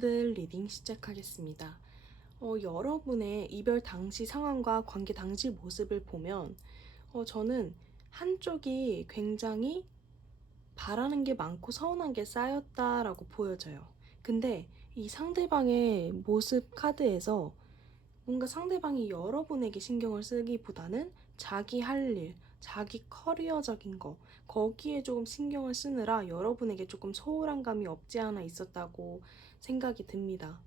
여러분들 리딩 시작하겠습니다. 여러분의 이별 당시 상황과 관계 당시 모습을 보면 저는 한쪽이 굉장히 바라는 게 많고 서운한 게 쌓였다라고 보여져요. 근데 이 상대방의 모습 카드에서 뭔가 상대방이 여러분에게 신경을 쓰기보다는 자기 할 일, 자기 커리어적인 거, 거기에 조금 신경을 쓰느라 여러분에게 조금 소홀한 감이 없지 않아 있었다고 생각이 듭니다.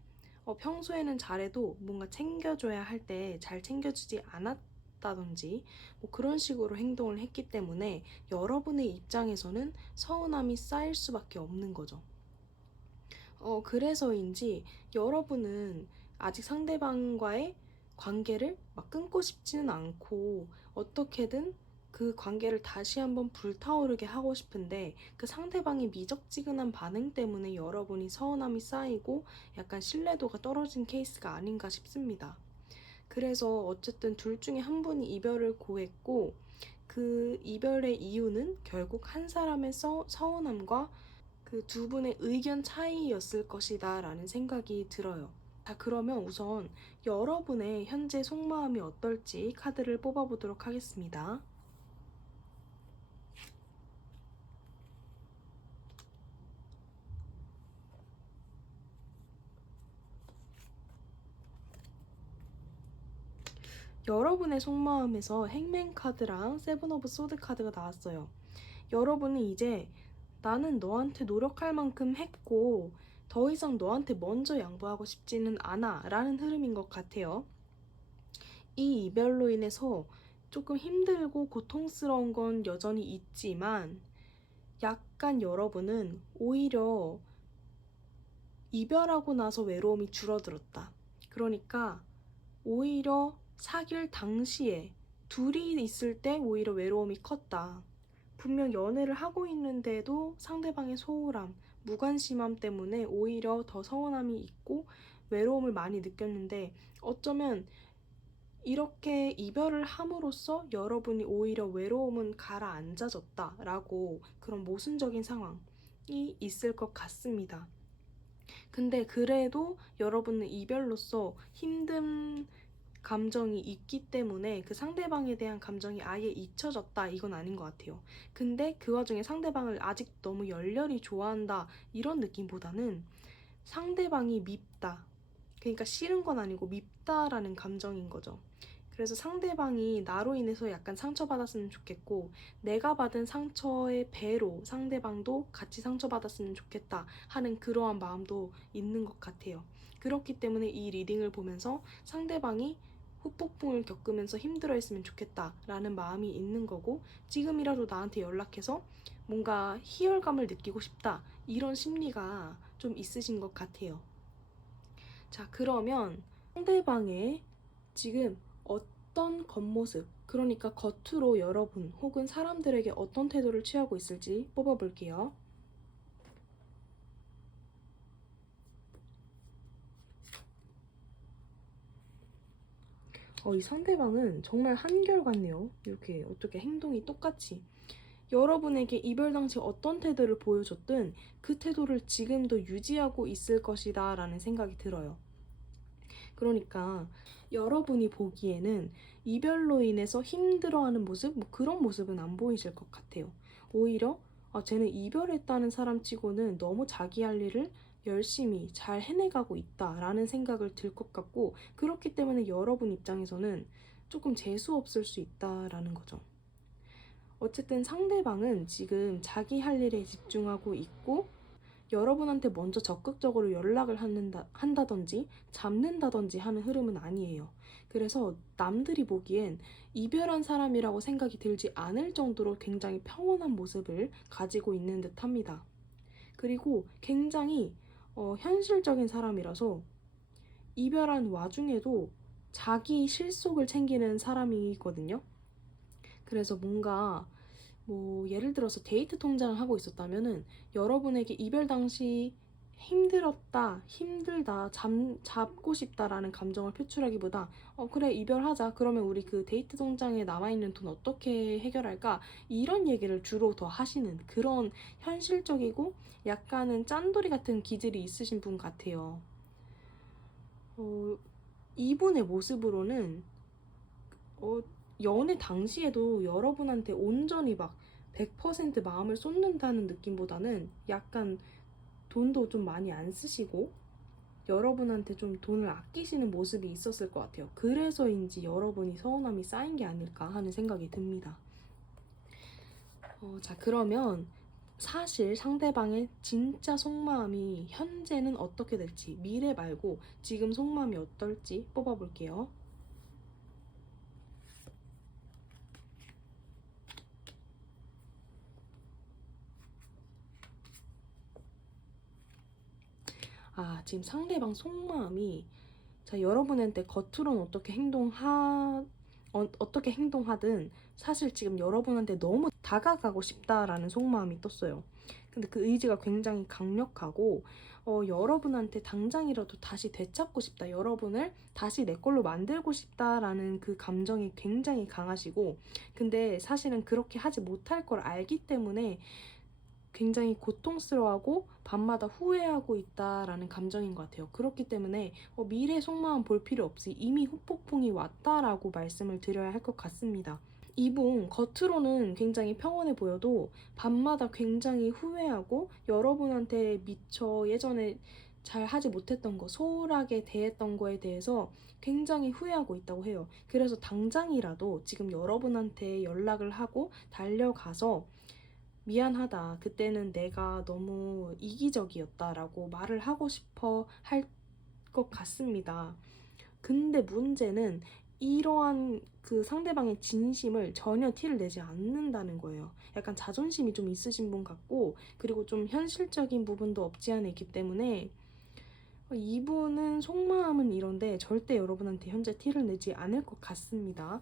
평소에는 잘해도 뭔가 챙겨줘야 할 때 잘 챙겨주지 않았다든지 뭐 그런 식으로 행동을 했기 때문에 여러분의 입장에서는 서운함이 쌓일 수밖에 없는 거죠. 그래서인지 여러분은 아직 상대방과의 관계를 막 끊고 싶지는 않고 어떻게든 그 관계를 다시 한번 불타오르게 하고 싶은데 그 상대방의 미적지근한 반응 때문에 여러분이 서운함이 쌓이고 약간 신뢰도가 떨어진 케이스가 아닌가 싶습니다. 그래서 어쨌든 둘 중에 한 분이 이별을 고했고 그 이별의 이유는 결국 한 사람의 서운함과 그 두 분의 의견 차이였을 것이다 라는 생각이 들어요. 자, 그러면 우선 여러분의 현재 속마음이 어떨지 카드를 뽑아보도록 하겠습니다. 여러분의 속마음에서 행맨 카드랑 세븐 오브 소드 카드가 나왔어요. 여러분은 이제 나는 너한테 노력할 만큼 했고 더 이상 너한테 먼저 양보하고 싶지는 않아 라는 흐름인 것 같아요. 이 이별로 인해서 조금 힘들고 고통스러운 건 여전히 있지만 약간 여러분은 오히려 이별하고 나서 외로움이 줄어들었다. 그러니까 오히려 사귈 당시에 둘이 있을 때 오히려 외로움이 컸다. 분명 연애를 하고 있는데도 상대방의 소홀함, 무관심함 때문에 오히려 더 서운함이 있고 외로움을 많이 느꼈는데 어쩌면 이렇게 이별을 함으로써 여러분이 오히려 외로움은 가라앉아졌다라고 그런 모순적인 상황이 있을 것 같습니다. 근데 그래도 여러분은 이별로써 힘든 감정이 있기 때문에 그 상대방에 대한 감정이 아예 잊혀졌다 이건 아닌 것 같아요. 근데 그 와중에 상대방을 아직 너무 열렬히 좋아한다 이런 느낌보다는 상대방이 밉다. 그러니까 싫은 건 아니고 밉다라는 감정인 거죠. 그래서 상대방이 나로 인해서 약간 상처받았으면 좋겠고 내가 받은 상처의 배로 상대방도 같이 상처받았으면 좋겠다 하는 그러한 마음도 있는 것 같아요. 그렇기 때문에 이 리딩을 보면서 상대방이 후폭풍을 겪으면서 힘들어했으면 좋겠다라는 마음이 있는 거고 지금이라도 나한테 연락해서 뭔가 희열감을 느끼고 싶다 이런 심리가 좀 있으신 것 같아요. 자, 그러면 상대방의 지금 어떤 겉모습, 그러니까 겉으로 여러분 혹은 사람들에게 어떤 태도를 취하고 있을지 뽑아볼게요. 이 상대방은 정말 한결같네요. 이렇게 어떻게 행동이 똑같이. 여러분에게 이별 당시 어떤 태도를 보여줬든 그 태도를 지금도 유지하고 있을 것이다 라는 생각이 들어요. 그러니까 여러분이 보기에는 이별로 인해서 힘들어하는 모습, 뭐 그런 모습은 안 보이실 것 같아요. 오히려 쟤는 이별했다는 사람 치고는 너무 자기 할 일을 열심히 잘 해내가고 있다라는 생각을 들 것 같고 그렇기 때문에 여러분 입장에서는 조금 재수없을 수 있다라는 거죠. 어쨌든 상대방은 지금 자기 할 일에 집중하고 있고 여러분한테 먼저 적극적으로 연락을 한다든지 잡는다든지 하는 흐름은 아니에요. 그래서 남들이 보기엔 이별한 사람이라고 생각이 들지 않을 정도로 굉장히 평온한 모습을 가지고 있는 듯 합니다. 그리고 굉장히 현실적인 사람이라서 이별한 와중에도 자기 실속을 챙기는 사람이거든요. 그래서 뭔가 뭐 예를 들어서 데이트 통장을 하고 있었다면은 여러분에게 이별 당시 힘들었다, 힘들다, 잡고 싶다라는 감정을 표출하기보다 그래 이별하자. 그러면 우리 그 데이트 통장에 남아있는 돈 어떻게 해결할까? 이런 얘기를 주로 더 하시는 그런 현실적이고 약간은 짠돌이 같은 기질이 있으신 분 같아요. 이분의 모습으로는 어, 연애 당시에도 여러분한테 온전히 막 100% 마음을 쏟는다는 느낌보다는 약간 돈도 좀 많이 안 쓰시고 여러분한테 좀 돈을 아끼시는 모습이 있었을 것 같아요. 그래서인지 여러분이 서운함이 쌓인 게 아닐까 하는 생각이 듭니다. 자, 그러면 사실 상대방의 진짜 속마음이 현재는 어떻게 될지, 미래 말고 지금 속마음이 어떨지 뽑아볼게요. 지금 상대방 속마음이 자, 여러분한테 겉으로는 어떻게 행동하든 사실 지금 여러분한테 너무 다가가고 싶다라는 속마음이 떴어요. 근데 그 의지가 굉장히 강력하고 여러분한테 당장이라도 다시 되찾고 싶다. 여러분을 다시 내 걸로 만들고 싶다라는 그 감정이 굉장히 강하시고 근데 사실은 그렇게 하지 못할 걸 알기 때문에 굉장히 고통스러워하고 밤마다 후회하고 있다라는 감정인 것 같아요. 그렇기 때문에 미래 속마음 볼 필요 없이 이미 후폭풍이 왔다라고 말씀을 드려야 할 것 같습니다. 이분 겉으로는 굉장히 평온해 보여도 밤마다 굉장히 후회하고 여러분한테 미처 예전에 잘 하지 못했던 거, 소홀하게 대했던 거에 대해서 굉장히 후회하고 있다고 해요. 그래서 당장이라도 지금 여러분한테 연락을 하고 달려가서 미안하다. 그때는 내가 너무 이기적이었다라고 말을 하고 싶어 할 것 같습니다. 근데 문제는 이러한 그 상대방의 진심을 전혀 티를 내지 않는다는 거예요. 약간 자존심이 좀 있으신 분 같고, 그리고 좀 현실적인 부분도 없지 않아 있기 때문에 이분은 속마음은 이런데 절대 여러분한테 현재 티를 내지 않을 것 같습니다.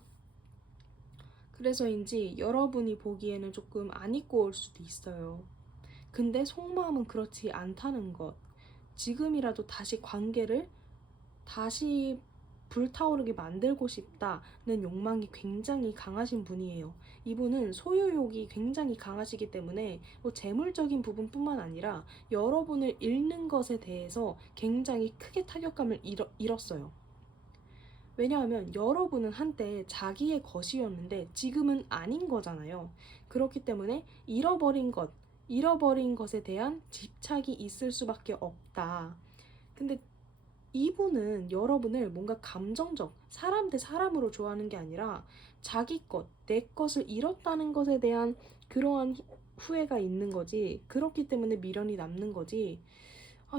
그래서인지 여러분이 보기에는 조금 안 입고 올 수도 있어요. 근데 속마음은 그렇지 않다는 것. 지금이라도 다시 관계를 다시 불타오르게 만들고 싶다는 욕망이 굉장히 강하신 분이에요. 이분은 소유욕이 굉장히 강하시기 때문에 재물적인 부분뿐만 아니라 여러분을 잃는 것에 대해서 굉장히 크게 타격감을 잃었어요. 왜냐하면 여러분은 한때 자기의 것이었는데 지금은 아닌 거잖아요. 그렇기 때문에 잃어버린 것에 대한 집착이 있을 수밖에 없다. 근데 이분은 여러분을 뭔가 감정적, 사람 대 사람으로 좋아하는 게 아니라 자기 것, 내 것을 잃었다는 것에 대한 그러한 후회가 있는 거지. 그렇기 때문에 미련이 남는 거지.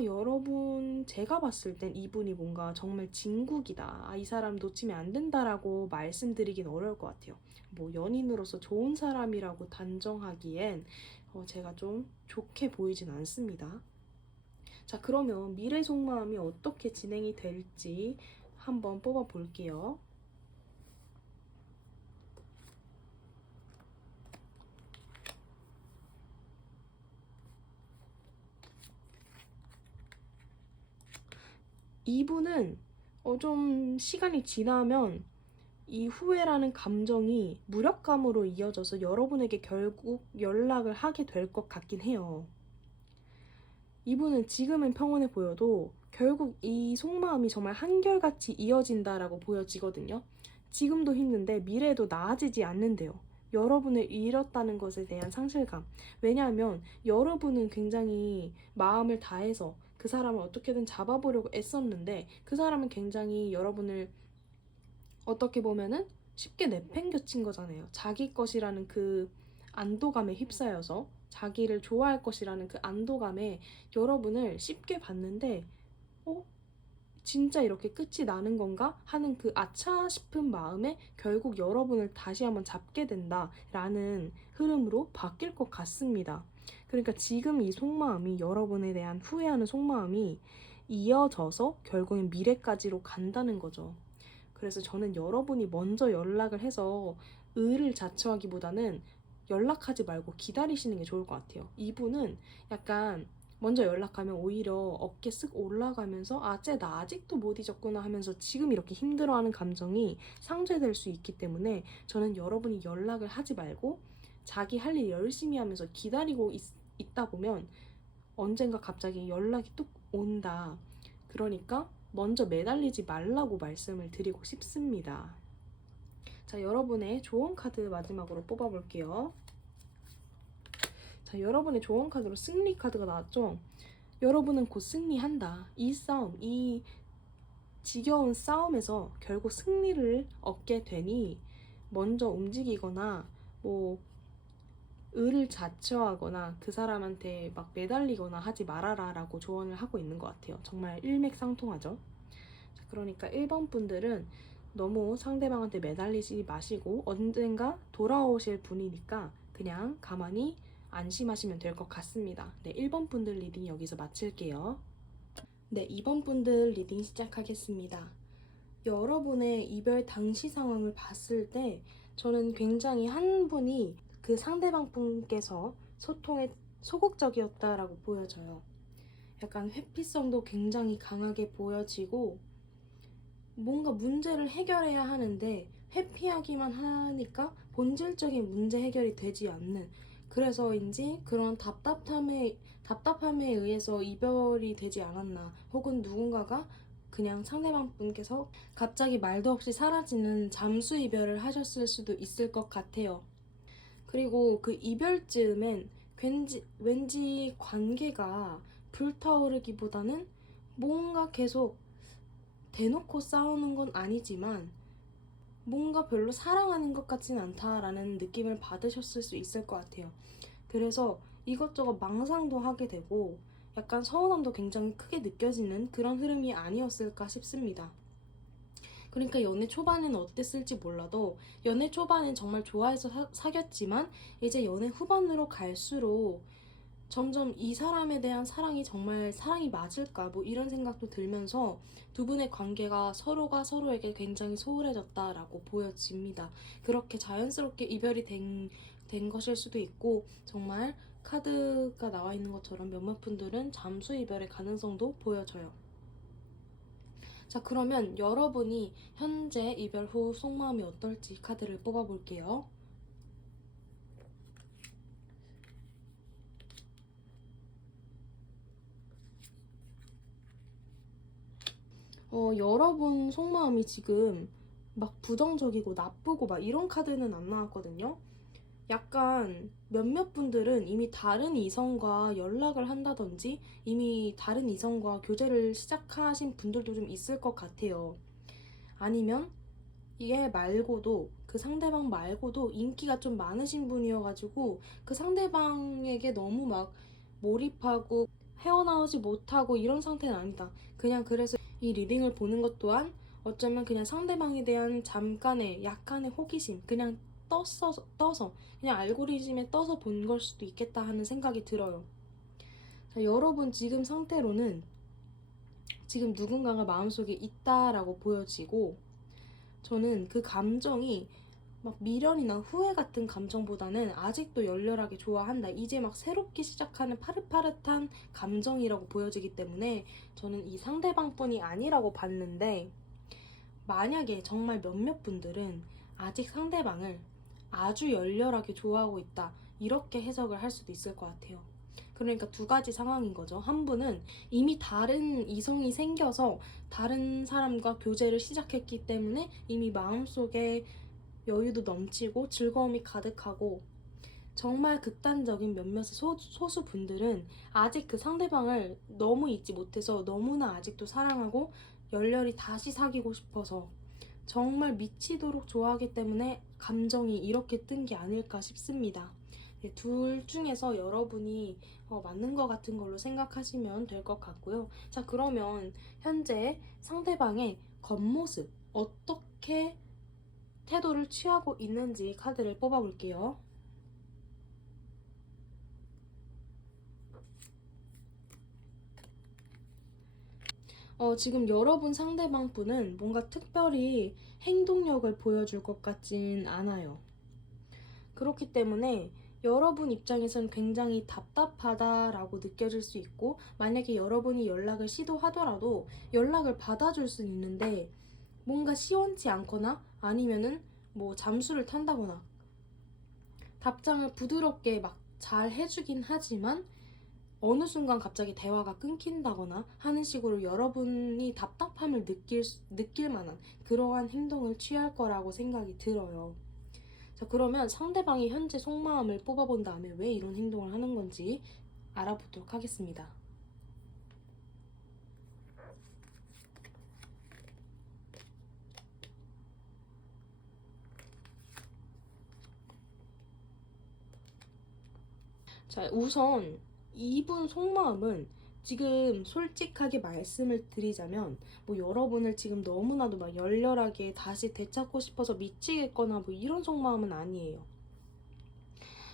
여러분, 제가 봤을 땐 이분이 뭔가 정말 진국이다. 이 사람 놓치면 안 된다라고 말씀드리긴 어려울 것 같아요. 뭐, 연인으로서 좋은 사람이라고 단정하기엔 제가 좀 좋게 보이진 않습니다. 자, 그러면 미래 속마음이 어떻게 진행이 될지 한번 뽑아 볼게요. 이분은 좀 시간이 지나면 이 후회라는 감정이 무력감으로 이어져서 여러분에게 결국 연락을 하게 될 것 같긴 해요. 이분은 지금은 평온해 보여도 결국 이 속마음이 정말 한결같이 이어진다라고 보여지거든요. 지금도 힘든데 미래에도 나아지지 않는데요. 여러분을 잃었다는 것에 대한 상실감. 왜냐하면 여러분은 굉장히 마음을 다해서 그 사람을 어떻게든 잡아보려고 애썼는데 그 사람은 굉장히 여러분을 어떻게 보면은 쉽게 내팽겨친 거잖아요. 자기 것이라는 그 안도감에 휩싸여서 자기를 좋아할 것이라는 그 안도감에 여러분을 쉽게 봤는데 어? 진짜 이렇게 끝이 나는 건가? 하는 그 아차 싶은 마음에 결국 여러분을 다시 한번 잡게 된다라는 흐름으로 바뀔 것 같습니다. 그러니까 지금 이 속마음이 여러분에 대한 후회하는 속마음이 이어져서 결국엔 미래까지로 간다는 거죠. 그래서 저는 여러분이 먼저 연락을 해서 의를 자처하기보다는 연락하지 말고 기다리시는 게 좋을 것 같아요. 이분은 약간 먼저 연락하면 오히려 어깨 쓱 올라가면서 쟤 나 아직도 못 잊었구나 하면서 지금 이렇게 힘들어하는 감정이 상쇄될 수 있기 때문에 저는 여러분이 연락을 하지 말고 자기 할 일 열심히 하면서 기다리고 있다 보면 언젠가 갑자기 연락이 뚝 온다. 그러니까 먼저 매달리지 말라고 말씀을 드리고 싶습니다. 자, 여러분의 조언 카드 마지막으로 뽑아볼게요. 자, 여러분의 조언 카드로 승리 카드가 나왔죠? 여러분은 곧 승리한다. 이 싸움, 이 지겨운 싸움에서 결국 승리를 얻게 되니 먼저 움직이거나 뭐 을을 자처하거나 그 사람한테 막 매달리거나 하지 말아라 라고 조언을 하고 있는 것 같아요. 정말 일맥상통하죠. 자, 그러니까 1번 분들은 너무 상대방한테 매달리지 마시고 언젠가 돌아오실 분이니까 그냥 가만히 안심하시면 될 것 같습니다. 네, 1번 분들 리딩 여기서 마칠게요. 네, 2번 분들 리딩 시작하겠습니다. 여러분의 이별 당시 상황을 봤을 때 저는 굉장히 한 분이 그 상대방 분께서 소통에 소극적이었다라고 보여져요. 약간 회피성도 굉장히 강하게 보여지고 뭔가 문제를 해결해야 하는데 회피하기만 하니까 본질적인 문제 해결이 되지 않는, 그래서인지 그런 답답함에 의해서 이별이 되지 않았나, 혹은 누군가가 그냥 상대방 분께서 갑자기 말도 없이 사라지는 잠수 이별을 하셨을 수도 있을 것 같아요. 그리고 그 이별 즈음엔 왠지 관계가 불타오르기보다는 뭔가 계속 대놓고 싸우는 건 아니지만 뭔가 별로 사랑하는 것 같진 않다라는 느낌을 받으셨을 수 있을 것 같아요. 그래서 이것저것 망상도 하게 되고 약간 서운함도 굉장히 크게 느껴지는 그런 흐름이 아니었을까 싶습니다. 그러니까 연애 초반에는 어땠을지 몰라도 연애 초반엔 정말 좋아해서 사귀었지만 이제 연애 후반으로 갈수록 점점 이 사람에 대한 사랑이 정말 사랑이 맞을까 뭐 이런 생각도 들면서 두 분의 관계가 서로가 서로에게 굉장히 소홀해졌다라고 보여집니다. 그렇게 자연스럽게 이별이 된 것일 수도 있고 정말 카드가 나와 있는 것처럼 몇몇 분들은 잠수 이별의 가능성도 보여져요. 자, 그러면 여러분이 현재 이별 후 속마음이 어떨지 카드를 뽑아볼게요. 여러분 속마음이 지금 막 부정적이고 나쁘고 막 이런 카드는 안 나왔거든요. 약간 몇몇 분들은 이미 다른 이성과 연락을 한다든지 이미 다른 이성과 교제를 시작하신 분들도 좀 있을 것 같아요. 아니면 얘 말고도 그 상대방 말고도 인기가 좀 많으신 분이어가지고 그 상대방에게 너무 막 몰입하고 헤어나오지 못하고 이런 상태는 아니다. 그냥 그래서 이 리딩을 보는 것 또한 어쩌면 그냥 상대방에 대한 잠깐의 약간의 호기심, 그냥 떠서 그냥 알고리즘에 떠서 본 걸 수도 있겠다 하는 생각이 들어요. 자, 여러분 지금 상태로는 지금 누군가가 마음속에 있다라고 보여지고 저는 그 감정이 막 미련이나 후회 같은 감정보다는 아직도 열렬하게 좋아한다. 이제 막 새롭게 시작하는 파릇파릇한 감정이라고 보여지기 때문에 저는 이 상대방뿐이 아니라고 봤는데 만약에 정말 몇몇 분들은 아직 상대방을 아주 열렬하게 좋아하고 있다. 이렇게 해석을 할 수도 있을 것 같아요. 그러니까 두 가지 상황인 거죠. 한 분은 이미 다른 이성이 생겨서 다른 사람과 교제를 시작했기 때문에 이미 마음속에 여유도 넘치고 즐거움이 가득하고 정말 극단적인 몇몇의 소수 분들은 아직 그 상대방을 너무 잊지 못해서 너무나 아직도 사랑하고 열렬히 다시 사귀고 싶어서 정말 미치도록 좋아하기 때문에 감정이 이렇게 뜬 게 아닐까 싶습니다. 네, 둘 중에서 여러분이 맞는 것 같은 걸로 생각하시면 될 것 같고요. 자, 그러면 현재 상대방의 겉모습 어떻게 태도를 취하고 있는지 카드를 뽑아볼게요. 지금 여러분 상대방 분은 뭔가 특별히 행동력을 보여줄 것 같진 않아요. 그렇기 때문에 여러분 입장에서는 굉장히 답답하다라고 느껴질 수 있고, 만약에 여러분이 연락을 시도하더라도 연락을 받아줄 수 있는데 뭔가 시원치 않거나 아니면은 뭐 잠수를 탄다거나 답장을 부드럽게 막 잘 해주긴 하지만 어느 순간 갑자기 대화가 끊긴다거나 하는 식으로 여러분이 답답함을 느낄 만한 그러한 행동을 취할 거라고 생각이 들어요. 자, 그러면 상대방이 현재 속마음을 뽑아본 다음에 왜 이런 행동을 하는 건지 알아보도록 하겠습니다. 자, 우선 이분 속마음은 지금 솔직하게 말씀을 드리자면 뭐 여러분을 지금 너무나도 막 열렬하게 다시 되찾고 싶어서 미치겠거나 뭐 이런 속마음은 아니에요.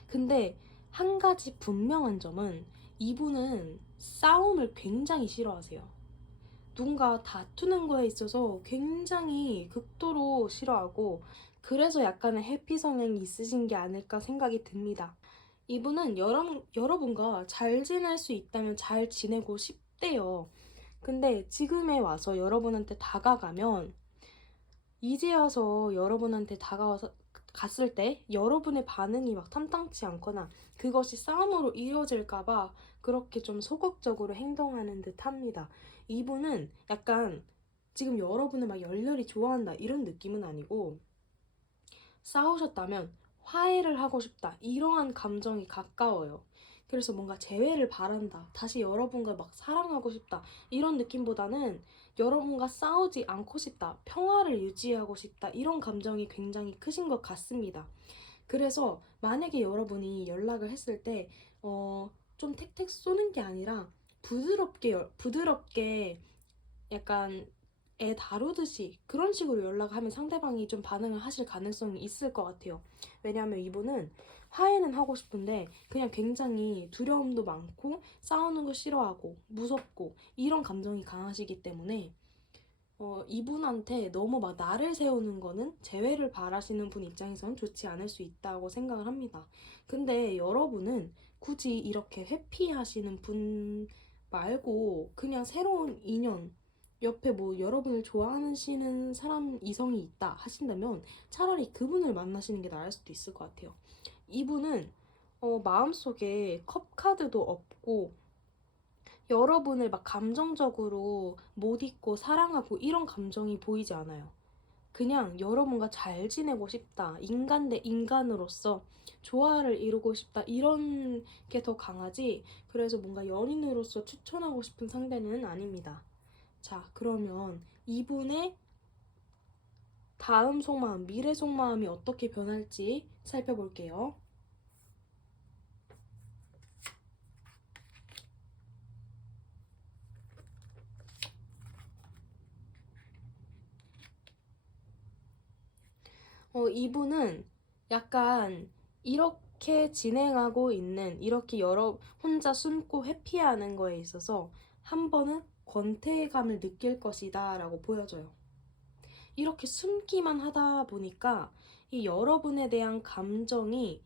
근데 한 가지 분명한 점은 이분은 싸움을 굉장히 싫어하세요. 누군가 다투는 거에 있어서 굉장히 극도로 싫어하고, 그래서 약간의 회피 성향이 있으신 게 아닐까 생각이 듭니다. 이분은 여러분과 잘 지낼 수 있다면 잘 지내고 싶대요. 근데 지금에 와서 여러분한테 다가가면, 이제 와서 여러분한테 다가와서 갔을 때 여러분의 반응이 막 탐탁치 않거나 그것이 싸움으로 이어질까봐 그렇게 좀 소극적으로 행동하는 듯 합니다. 이분은 약간 지금 여러분을 막 열렬히 좋아한다 이런 느낌은 아니고, 싸우셨다면 화해를 하고 싶다 이러한 감정이 가까워요. 그래서 뭔가 재회를 바란다, 다시 여러분과 막 사랑하고 싶다 이런 느낌보다는 여러분과 싸우지 않고 싶다, 평화를 유지하고 싶다 이런 감정이 굉장히 크신 것 같습니다. 그래서 만약에 여러분이 연락을 했을 때 좀 택택 쏘는 게 아니라 부드럽게 약간 애 다루듯이 그런 식으로 연락하면 상대방이 좀 반응을 하실 가능성이 있을 것 같아요. 왜냐하면 이분은 화해는 하고 싶은데 그냥 굉장히 두려움도 많고 싸우는 거 싫어하고 무섭고 이런 감정이 강하시기 때문에 이분한테 너무 막 나를 세우는 거는 재회를 바라시는 분 입장에선 좋지 않을 수 있다고 생각을 합니다. 근데 여러분은 굳이 이렇게 회피하시는 분 말고 그냥 새로운 인연, 옆에 뭐 여러분을 좋아하시는 사람 이성이 있다 하신다면 차라리 그분을 만나시는 게 나을 수도 있을 것 같아요. 이분은 마음속에 컵 카드도 없고 여러분을 막 감정적으로 못 잊고 사랑하고 이런 감정이 보이지 않아요. 그냥 여러분과 잘 지내고 싶다, 인간 대 인간으로서 조화를 이루고 싶다 이런 게 더 강하지, 그래서 뭔가 연인으로서 추천하고 싶은 상대는 아닙니다. 자, 그러면 이분의 다음 속마음, 미래 속마음이 어떻게 변할지 살펴볼게요. 이분은 약간 이렇게 진행하고 있는, 이렇게 혼자 숨고 회피하는 거에 있어서 한 번은 권태감을 느낄 것이다 라고 보여져요. 이렇게 숨기만 하다 보니까 이 여러분에 대한 감정이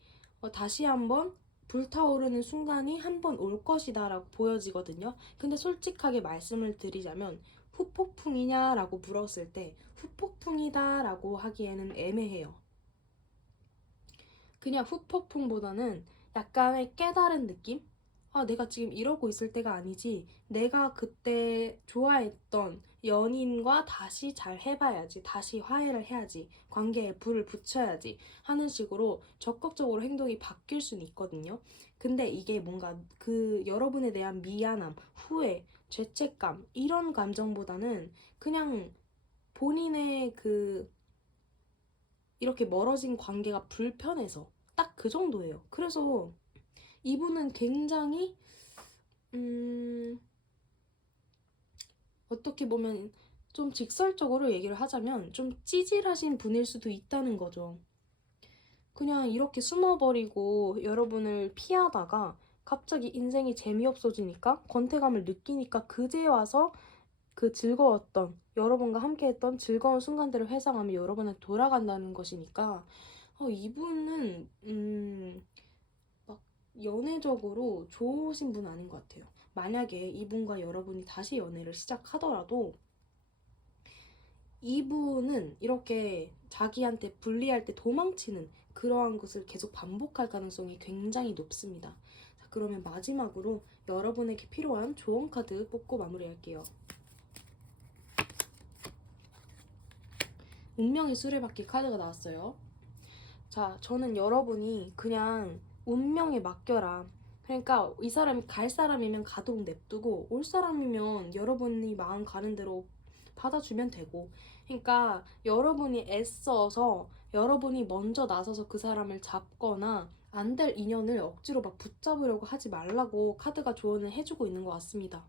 다시 한번 불타오르는 순간이 한 번 올 것이다 라고 보여지거든요. 근데 솔직하게 말씀을 드리자면 후폭풍이냐 라고 물었을 때 후폭풍이다 라고 하기에는 애매해요. 그냥 후폭풍보다는 약간의 깨달은 느낌? 아, 내가 지금 이러고 있을 때가 아니지. 내가 그때 좋아했던 연인과 다시 잘 해봐야지. 다시 화해를 해야지. 관계에 불을 붙여야지. 하는 식으로 적극적으로 행동이 바뀔 수는 있거든요. 근데 이게 뭔가 그 여러분에 대한 미안함, 후회, 죄책감, 이런 감정보다는 그냥 본인의 이렇게 멀어진 관계가 불편해서 딱 그 정도예요. 그래서 이분은 굉장히 어떻게 보면 좀 직설적으로 얘기를 하자면 좀 찌질하신 분일 수도 있다는 거죠. 그냥 이렇게 숨어버리고 여러분을 피하다가 갑자기 인생이 재미없어지니까 권태감을 느끼니까 그제 와서 그 즐거웠던, 여러분과 함께했던 즐거운 순간들을 회상하며 여러분한테 돌아간다는 것이니까 이분은 연애적으로 좋으신 분 아닌 것 같아요. 만약에 이분과 여러분이 다시 연애를 시작하더라도 이분은 이렇게 자기한테 불리할 때 도망치는 그러한 것을 계속 반복할 가능성이 굉장히 높습니다. 자, 그러면 마지막으로 여러분에게 필요한 조언 카드 뽑고 마무리할게요. 운명의 수레바퀴 카드가 나왔어요. 자, 저는 여러분이 그냥 운명에 맡겨라. 그러니까 이 사람이 갈 사람이면 가도록 냅두고 올 사람이면 여러분이 마음 가는 대로 받아주면 되고, 그러니까 여러분이 애써서 여러분이 먼저 나서서 그 사람을 잡거나 안 될 인연을 억지로 막 붙잡으려고 하지 말라고 카드가 조언을 해주고 있는 것 같습니다.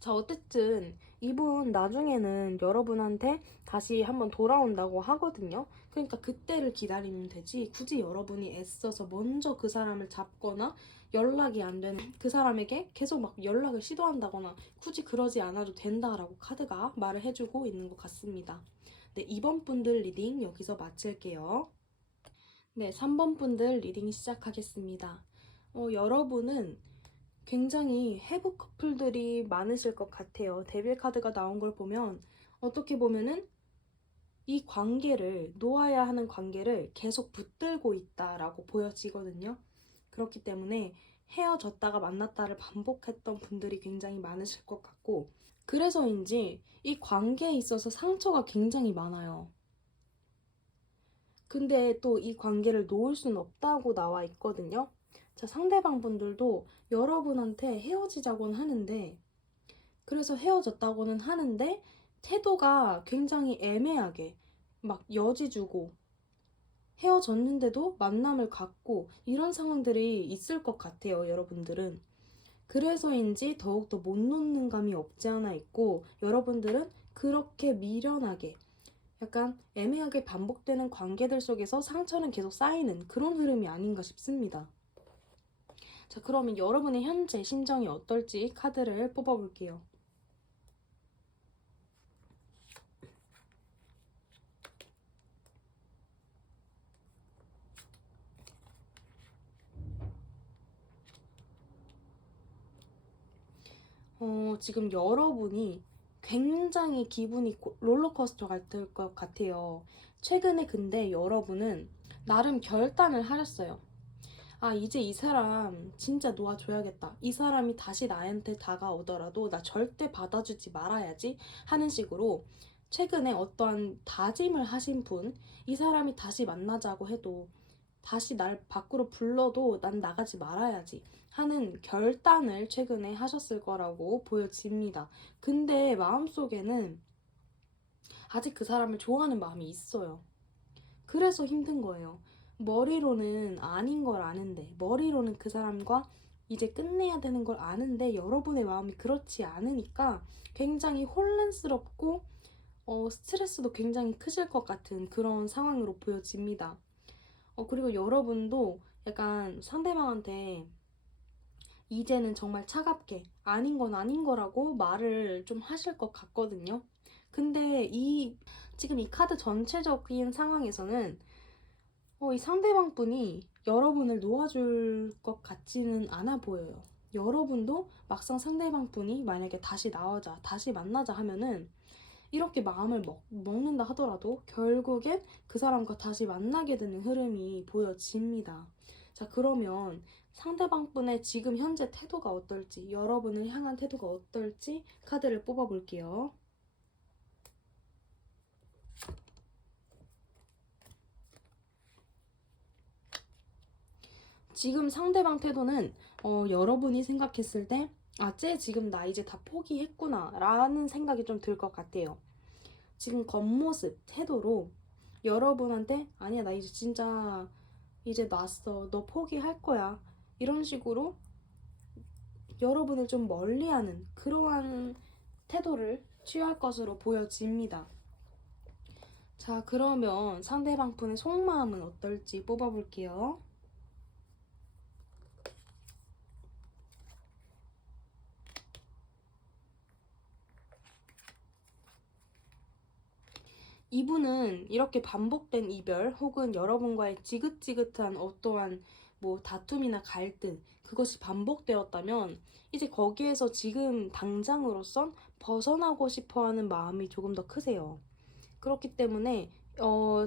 자, 어쨌든 이분 나중에는 여러분한테 다시 한번 돌아온다고 하거든요. 그러니까 그때를 기다리면 되지, 굳이 여러분이 애써서 먼저 그 사람을 잡거나 연락이 안 되는 그 사람에게 계속 막 연락을 시도한다거나 굳이 그러지 않아도 된다라고 카드가 말을 해주고 있는 것 같습니다. 네, 2번 분들 리딩 여기서 마칠게요. 네, 3번 분들 리딩 시작하겠습니다. 여러분은 굉장히 해부 커플들이 많으실 것 같아요. 데빌 카드가 나온 걸 보면 어떻게 보면은 이 관계를, 놓아야 하는 관계를 계속 붙들고 있다라고 보여지거든요. 그렇기 때문에 헤어졌다가 만났다를 반복했던 분들이 굉장히 많으실 것 같고, 그래서인지 이 관계에 있어서 상처가 굉장히 많아요. 근데 또 이 관계를 놓을 수는 없다고 나와 있거든요. 자, 상대방 분들도 여러분한테 헤어지자고는 하는데, 그래서 헤어졌다고는 하는데 태도가 굉장히 애매하게 막 여지 주고, 헤어졌는데도 만남을 갖고 이런 상황들이 있을 것 같아요, 여러분들은. 그래서인지 더욱더 못 놓는 감이 없지 않아 있고, 여러분들은 그렇게 미련하게 약간 애매하게 반복되는 관계들 속에서 상처는 계속 쌓이는 그런 흐름이 아닌가 싶습니다. 자, 그러면 여러분의 현재 심정이 어떨지 카드를 뽑아볼게요. 지금 여러분이 굉장히 기분이 롤러코스터 같을 것 같아요. 최근에 근데 여러분은 나름 결단을 하셨어요. 아, 이제 이 사람 진짜 놓아줘야겠다. 이 사람이 다시 나한테 다가오더라도 나 절대 받아주지 말아야지 하는 식으로 최근에 어떠한 다짐을 하신 분, 이 사람이 다시 만나자고 해도 다시 날 밖으로 불러도 난 나가지 말아야지 하는 결단을 최근에 하셨을 거라고 보여집니다. 근데 마음속에는 아직 그 사람을 좋아하는 마음이 있어요. 그래서 힘든 거예요. 머리로는 아닌 걸 아는데, 머리로는 그 사람과 이제 끝내야 되는 걸 아는데 여러분의 마음이 그렇지 않으니까 굉장히 혼란스럽고 스트레스도 굉장히 크실 것 같은 그런 상황으로 보여집니다. 그리고 여러분도 약간 상대방한테 이제는 정말 차갑게 아닌 건 아닌 거라고 말을 좀 하실 것 같거든요. 근데 지금 이 카드 전체적인 상황에서는 이 상대방 분이 여러분을 놓아줄 것 같지는 않아 보여요. 여러분도 막상 상대방 분이 만약에 다시 나오자, 다시 만나자 하면은 이렇게 마음을 먹는다 하더라도 결국엔 그 사람과 다시 만나게 되는 흐름이 보여집니다. 자, 그러면 상대방 분의 지금 현재 태도가 어떨지, 여러분을 향한 태도가 어떨지 카드를 뽑아볼게요. 지금 상대방 태도는 여러분이 생각했을 때 쟤 지금 나 이제 다 포기했구나 라는 생각이 좀 들 것 같아요. 지금 겉모습, 태도로 여러분한테 아니야 나 이제 진짜 이제 놨어, 너 포기할 거야, 이런 식으로 여러분을 좀 멀리하는 그러한 태도를 취할 것으로 보여집니다. 자, 그러면 상대방 분의 속마음은 어떨지 뽑아볼게요. 이분은 이렇게 반복된 이별 혹은 여러분과의 지긋지긋한 어떠한 뭐 다툼이나 갈등 그것이 반복되었다면 이제 거기에서 지금 당장으로선 벗어나고 싶어 하는 마음이 조금 더 크세요. 그렇기 때문에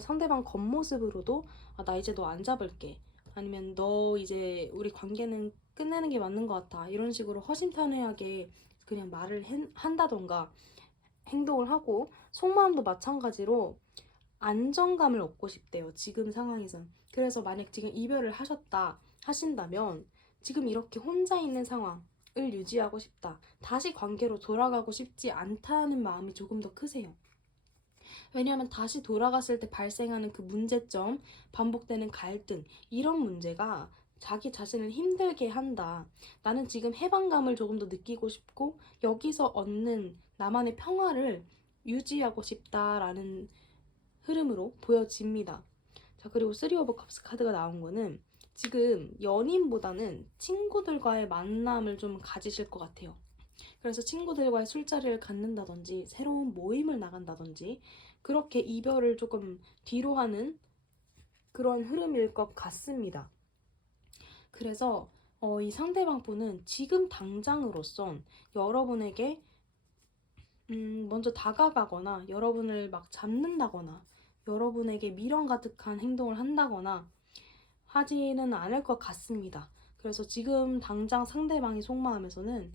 상대방 겉모습으로도 나 이제 너 안 잡을게. 아니면 너 이제 우리 관계는 끝내는 게 맞는 것 같아. 이런 식으로 허심탄회하게 그냥 말을 한다던가 행동을 하고 속마음도 마찬가지로 안정감을 얻고 싶대요. 지금 상황에선. 그래서 만약 지금 이별을 하신다면 지금 이렇게 혼자 있는 상황을 유지하고 싶다. 다시 관계로 돌아가고 싶지 않다는 마음이 조금 더 크세요. 왜냐하면 다시 돌아갔을 때 발생하는 그 문제점, 반복되는 갈등, 이런 문제가 자기 자신을 힘들게 한다. 나는 지금 해방감을 조금 더 느끼고 싶고 여기서 얻는 나만의 평화를 유지하고 싶다라는 흐름으로 보여집니다. 자, 그리고 3 오브 컵스 카드가 나온 거는 지금 연인보다는 친구들과의 만남을 좀 가지실 것 같아요. 그래서 친구들과의 술자리를 갖는다든지 새로운 모임을 나간다든지 그렇게 이별을 조금 뒤로 하는 그런 흐름일 것 같습니다. 그래서 이 상대방 분은 지금 당장으로선 여러분에게 먼저 다가가거나 여러분을 막 잡는다거나 여러분에게 미련 가득한 행동을 한다거나 하지는 않을 것 같습니다. 그래서 지금 당장 상대방의 속마음에서는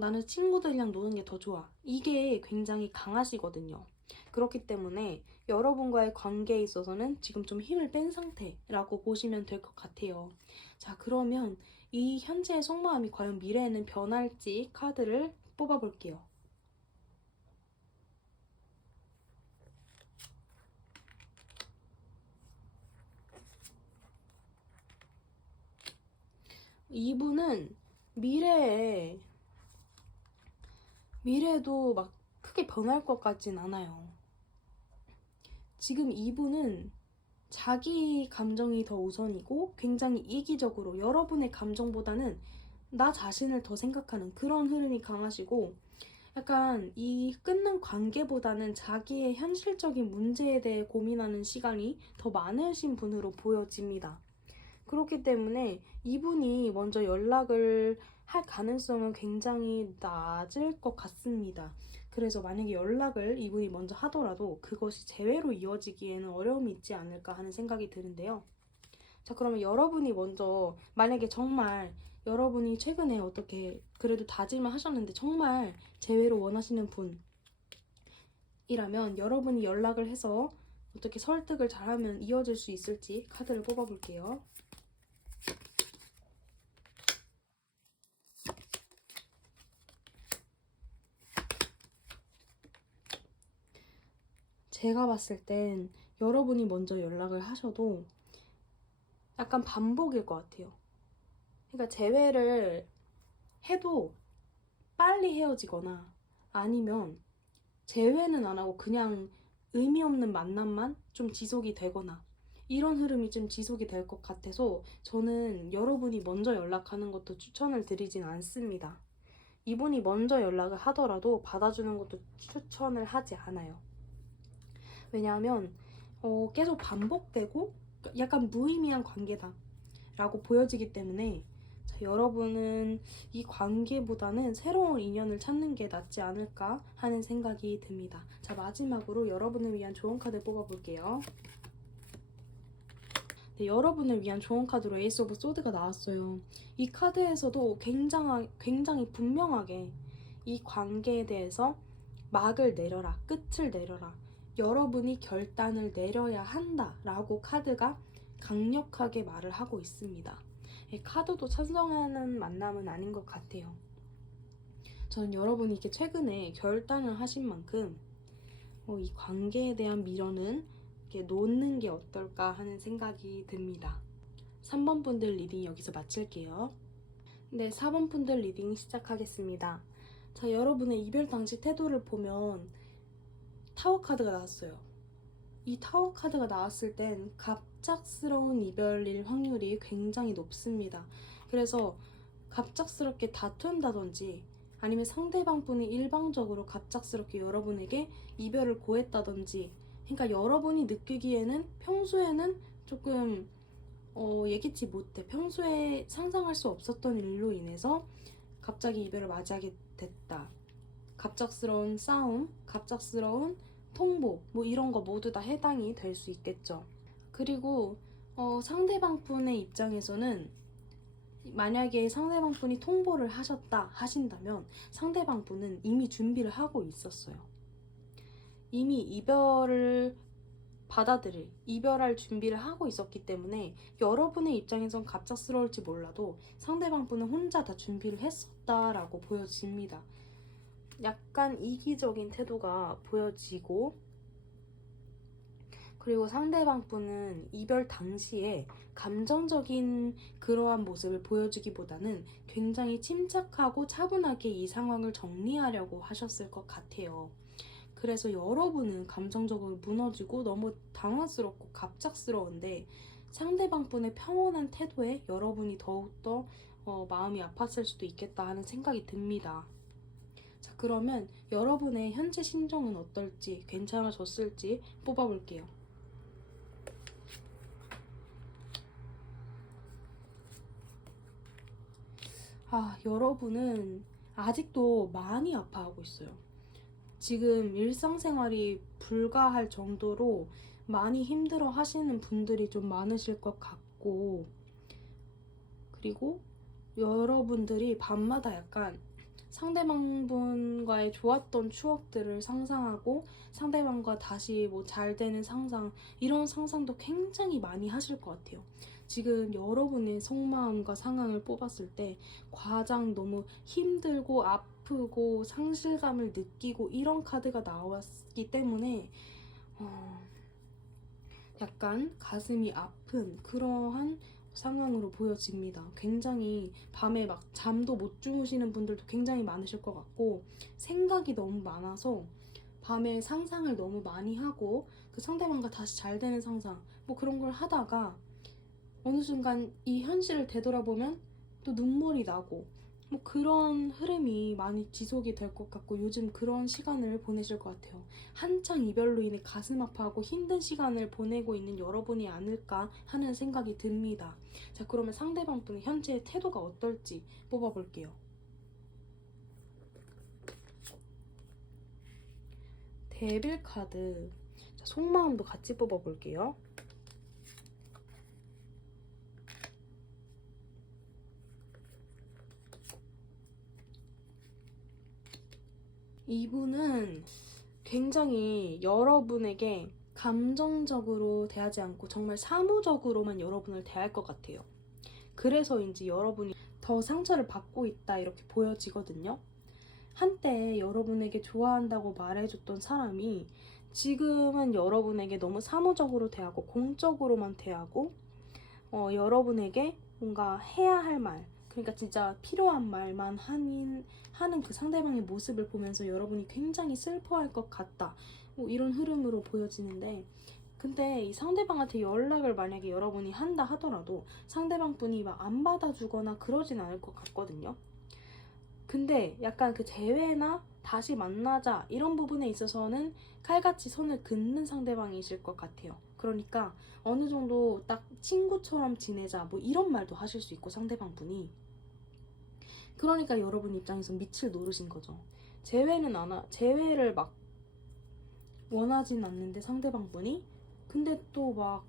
나는 친구들이랑 노는 게 더 좋아. 이게 굉장히 강하시거든요. 그렇기 때문에 여러분과의 관계에 있어서는 지금 좀 힘을 뺀 상태라고 보시면 될 것 같아요. 자, 그러면 이 현재의 속마음이 과연 미래에는 변할지 카드를 뽑아볼게요. 이분은 미래에도 막 크게 변할 것 같진 않아요. 지금 이분은 자기 감정이 더 우선이고 굉장히 이기적으로 여러분의 감정보다는 나 자신을 더 생각하는 그런 흐름이 강하시고 약간 이 끊는 관계보다는 자기의 현실적인 문제에 대해 고민하는 시간이 더 많으신 분으로 보여집니다. 그렇기 때문에 이분이 먼저 연락을 할 가능성은 굉장히 낮을 것 같습니다. 그래서 만약에 연락을 이분이 먼저 하더라도 그것이 재회로 이어지기에는 어려움이 있지 않을까 하는 생각이 드는데요. 자, 그러면 여러분이 먼저 만약에 정말 여러분이 최근에 어떻게 그래도 다짐을 하셨는데 정말 재회를 원하시는 분이라면 여러분이 연락을 해서 어떻게 설득을 잘하면 이어질 수 있을지 카드를 뽑아볼게요. 제가 봤을 땐 여러분이 먼저 연락을 하셔도 약간 반복일 것 같아요. 그러니까 재회를 해도 빨리 헤어지거나 아니면 재회는 안 하고 그냥 의미 없는 만남만 좀 지속이 되거나 이런 흐름이 좀 지속이 될 것 같아서 저는 여러분이 먼저 연락하는 것도 추천을 드리진 않습니다. 이분이 먼저 연락을 하더라도 받아주는 것도 추천을 하지 않아요. 왜냐하면 계속 반복되고 약간 무의미한 관계다 라고 보여지기 때문에 자, 여러분은 이 관계보다는 새로운 인연을 찾는 게 낫지 않을까 하는 생각이 듭니다. 자, 마지막으로 여러분을 위한 조언 카드 뽑아볼게요. 네, 여러분을 위한 조언 카드로 에이스 오브 소드가 나왔어요. 이 카드에서도 굉장히 분명하게 이 관계에 대해서 막을 내려라, 끝을 내려라, 여러분이 결단을 내려야 한다 라고 카드가 강력하게 말을 하고 있습니다. 카드도 찬성하는 만남은 아닌 것 같아요. 저는 여러분이 이렇게 최근에 결단을 하신 만큼 이 관계에 대한 미련은 이렇게 놓는 게 어떨까 하는 생각이 듭니다. 3번 분들 리딩 여기서 마칠게요. 네, 4번 분들 리딩 시작하겠습니다. 자, 여러분의 이별 당시 태도를 보면 타워 카드가 나왔어요. 이 타워 카드가 나왔을 땐 갑작스러운 이별일 확률이 굉장히 높습니다. 그래서 갑작스럽게 다툰다든지 아니면 상대방 분이 일방적으로 갑작스럽게 여러분에게 이별을 고했다든지 그러니까 여러분이 느끼기에는 평소에는 조금 예기치 못해 평소에 상상할 수 없었던 일로 인해서 갑자기 이별을 맞이하게 됐다. 갑작스러운 싸움, 갑작스러운 통보, 뭐 이런 거 모두 다 해당이 될 수 있겠죠. 그리고 상대방 분의 입장에서는 만약에 상대방 분이 통보를 하신다면 상대방 분은 이미 준비를 하고 있었어요. 이미 이별할 준비를 하고 있었기 때문에 여러분의 입장에선 갑작스러울지 몰라도 상대방 분은 혼자 다 준비를 했었다라고 보여집니다. 약간 이기적인 태도가 보여지고, 그리고 상대방 분은 이별 당시에 감정적인 그러한 모습을 보여주기보다는 굉장히 침착하고 차분하게 이 상황을 정리하려고 하셨을 것 같아요. 그래서 여러분은 감정적으로 무너지고 너무 당황스럽고 갑작스러운데 상대방 분의 평온한 태도에 여러분이 더욱더 마음이 아팠을 수도 있겠다 하는 생각이 듭니다. 자, 그러면 여러분의 현재 심정은 어떨지, 괜찮아졌을지 뽑아볼게요. 여러분은 아직도 많이 아파하고 있어요. 지금 일상생활이 불가할 정도로 많이 힘들어 하시는 분들이 좀 많으실 것 같고, 그리고 여러분들이 밤마다 약간 상대방분과의 좋았던 추억들을 상상하고 상대방과 다시 뭐 잘 되는 상상, 이런 상상도 굉장히 많이 하실 것 같아요. 지금 여러분의 속마음과 상황을 뽑았을 때 가장 너무 힘들고 아프고 상실감을 느끼고 이런 카드가 나왔기 때문에 약간 가슴이 아픈 그러한 상황으로 보여집니다. 굉장히 밤에 막 잠도 못 주무시는 분들도 굉장히 많으실 것 같고, 생각이 너무 많아서 밤에 상상을 너무 많이 하고 그 상대방과 다시 잘 되는 상상 뭐 그런 걸 하다가 어느 순간 이 현실을 되돌아보면 또 눈물이 나고 뭐 그런 흐름이 많이 지속이 될 것 같고, 요즘 그런 시간을 보내실 것 같아요. 한창 이별로 인해 가슴 아파하고 힘든 시간을 보내고 있는 여러분이 아닐까 하는 생각이 듭니다. 자, 그러면 상대방 분의 현재 태도가 어떨지 뽑아볼게요. 데빌 카드. 자, 속마음도 같이 뽑아볼게요. 이분은 굉장히 여러분에게 감정적으로 대하지 않고 정말 사무적으로만 여러분을 대할 것 같아요. 그래서인지 여러분이 더 상처를 받고 있다 이렇게 보여지거든요. 한때 여러분에게 좋아한다고 말해줬던 사람이 지금은 여러분에게 너무 사무적으로 대하고 공적으로만 대하고 여러분에게 뭔가 해야 할 말, 그러니까 진짜 필요한 말만 하는 그 상대방의 모습을 보면서 여러분이 굉장히 슬퍼할 것 같다, 뭐 이런 흐름으로 보여지는데, 근데 이 상대방한테 연락을 만약에 여러분이 한다 하더라도 상대방 분이 막 안 받아주거나 그러진 않을 것 같거든요. 근데 약간 그 재회나 다시 만나자 이런 부분에 있어서는 칼같이 선을 긋는 상대방이실 것 같아요. 그러니까 어느 정도 딱 친구처럼 지내자 뭐 이런 말도 하실 수 있고, 상대방 분이. 그러니까 여러분 입장에서 밑을 노르신 거죠. 재회를 막 원하진 않는데 상대방 분이, 근데 또 막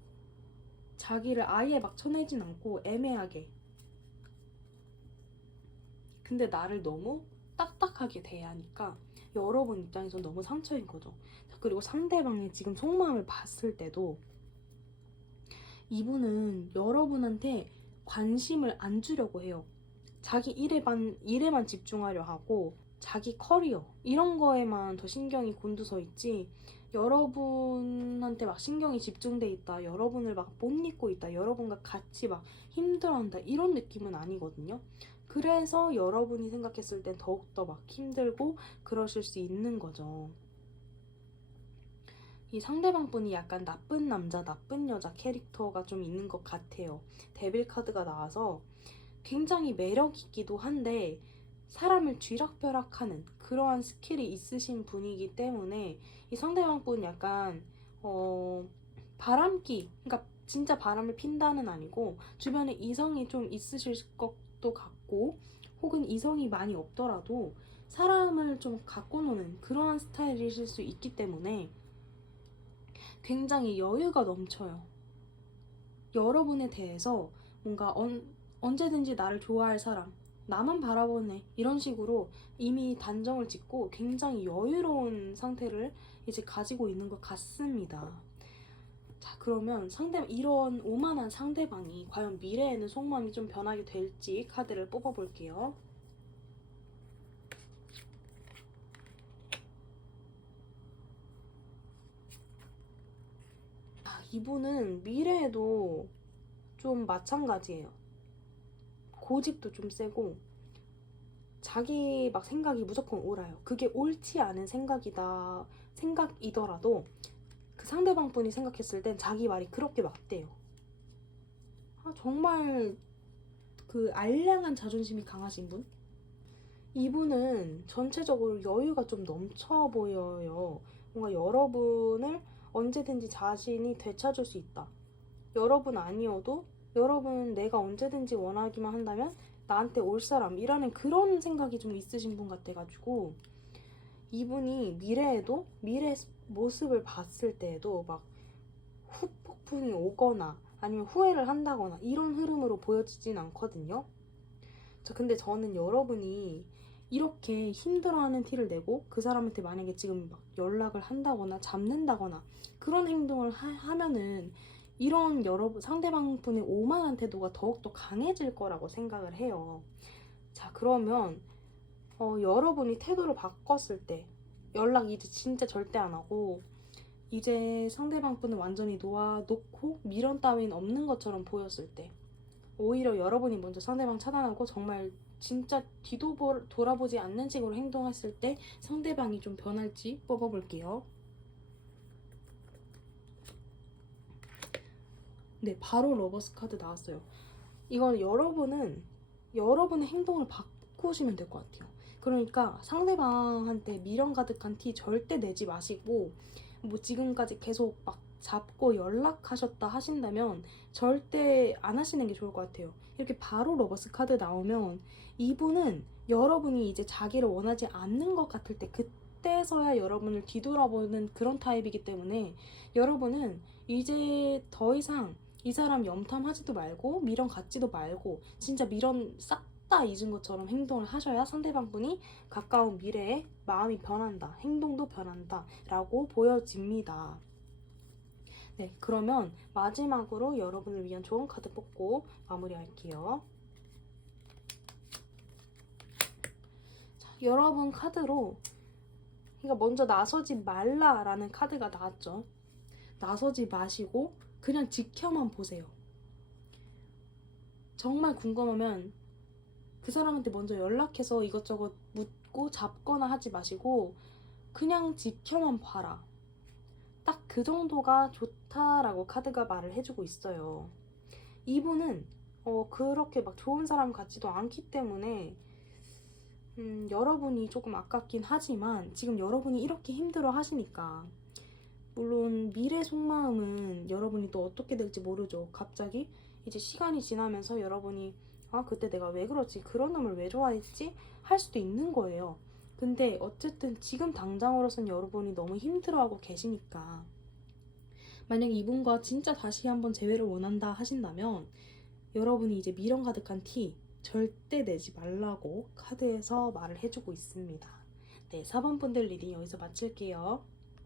자기를 아예 막 쳐내진 않고 애매하게, 근데 나를 너무 딱딱하게 대하니까 여러분 입장에서 너무 상처인 거죠. 그리고 상대방의 지금 속마음을 봤을 때도 이분은 여러분한테 관심을 안 주려고 해요. 자기 일에만 집중하려 하고 자기 커리어 이런 거에만 더 신경이 곤두서 있지, 여러분한테 막 신경이 집중돼 있다, 여러분을 막 못 잊고 있다, 여러분과 같이 막 힘들어한다 이런 느낌은 아니거든요. 그래서 여러분이 생각했을 땐 더욱더 막 힘들고 그러실 수 있는 거죠. 이 상대방 분이 약간 나쁜 남자, 나쁜 여자 캐릭터가 좀 있는 것 같아요. 데빌 카드가 나와서 굉장히 매력 있기도 한데 사람을 쥐락펴락하는 그러한 스킬이 있으신 분이기 때문에 이 상대방 분 약간 바람기, 그러니까 진짜 바람을 핀다는 아니고 주변에 이성이 좀 있으실 것도 같고 혹은 이성이 많이 없더라도 사람을 좀 갖고 노는 그러한 스타일이실 수 있기 때문에 굉장히 여유가 넘쳐요. 여러분에 대해서 뭔가 언제든지 나를 좋아할 사람, 나만 바라보네 이런 식으로 이미 단정을 짓고 굉장히 여유로운 상태를 이제 가지고 있는 것 같습니다. 자, 그러면 이런 오만한 상대방이 과연 미래에는 속마음이 좀 변하게 될지 카드를 뽑아볼게요. 이분은 미래에도 좀 마찬가지예요. 고집도 좀 세고 자기 막 생각이 무조건 옳아요. 그게 옳지 않은 생각이더라도 그 상대방 분이 생각했을 땐 자기 말이 그렇게 맞대요. 정말 그 알량한 자존심이 강하신 분? 이분은 전체적으로 여유가 좀 넘쳐 보여요. 뭔가 여러분을 언제든지 자신이 되찾을 수 있다. 여러분 아니어도 여러분 내가 언제든지 원하기만 한다면 나한테 올 사람이라는 그런 생각이 좀 있으신 분 같아가지고 이분이 미래 모습을 봤을 때에도 막 후폭풍이 오거나 아니면 후회를 한다거나 이런 흐름으로 보여지진 않거든요. 근데 저는 여러분이 이렇게 힘들어하는 티를 내고 그 사람한테 만약에 지금 막 연락을 한다거나 잡는다거나 그런 행동을 하면은 이런 상대방 분의 오만한 태도가 더욱더 강해질 거라고 생각을 해요. 자, 그러면 여러분이 태도를 바꿨을 때 연락 이제 진짜 절대 안 하고 이제 상대방 분을 완전히 놓아놓고 미련 따윈 없는 것처럼 보였을 때 오히려 여러분이 먼저 상대방 차단하고 정말 진짜 뒤도 돌아보지 않는 식으로 행동했을 때 상대방이 좀 변할지 뽑아볼게요. 네, 바로 러버스 카드 나왔어요. 이건 여러분의 행동을 바꾸시면 될 것 같아요. 그러니까 상대방한테 미련 가득한 티 절대 내지 마시고 뭐 지금까지 계속 막 잡고 연락하셨다 하신다면 절대 안 하시는 게 좋을 것 같아요. 이렇게 바로 러버스 카드 나오면 이분은 여러분이 이제 자기를 원하지 않는 것 같을 때 그때서야 여러분을 뒤돌아보는 그런 타입이기 때문에 여러분은 이제 더 이상 이 사람 염탐하지도 말고 미련 갖지도 말고 진짜 미련 싹 다 잊은 것처럼 행동을 하셔야 상대방 분이 가까운 미래에 마음이 변한다, 행동도 변한다 라고 보여집니다. 네, 그러면 마지막으로 여러분을 위한 좋은 카드 뽑고 마무리할게요. 자, 여러분 카드로 먼저 나서지 말라라는 카드가 나왔죠. 나서지 마시고 그냥 지켜만 보세요. 정말 궁금하면 그 사람한테 먼저 연락해서 이것저것 묻고 잡거나 하지 마시고 그냥 지켜만 봐라. 딱 그 정도가 좋다라고 카드가 말을 해주고 있어요. 이분은 그렇게 막 좋은 사람 같지도 않기 때문에 여러분이 조금 아깝긴 하지만 지금 여러분이 이렇게 힘들어 하시니까 물론 미래 속마음은 여러분이 또 어떻게 될지 모르죠. 갑자기 이제 시간이 지나면서 여러분이 그때 내가 왜 그러지? 그런 놈을 왜 좋아했지? 할 수도 있는 거예요. 근데 어쨌든 지금 당장으로선 여러분이 너무 힘들어하고 계시니까 만약에 이분과 진짜 다시 한번 재회를 원한다 하신다면 여러분이 이제 미련 가득한 티 절대 내지 말라고 카드에서 말을 해주고 있습니다. 네, 4번 분들 리딩 여기서 마칠게요.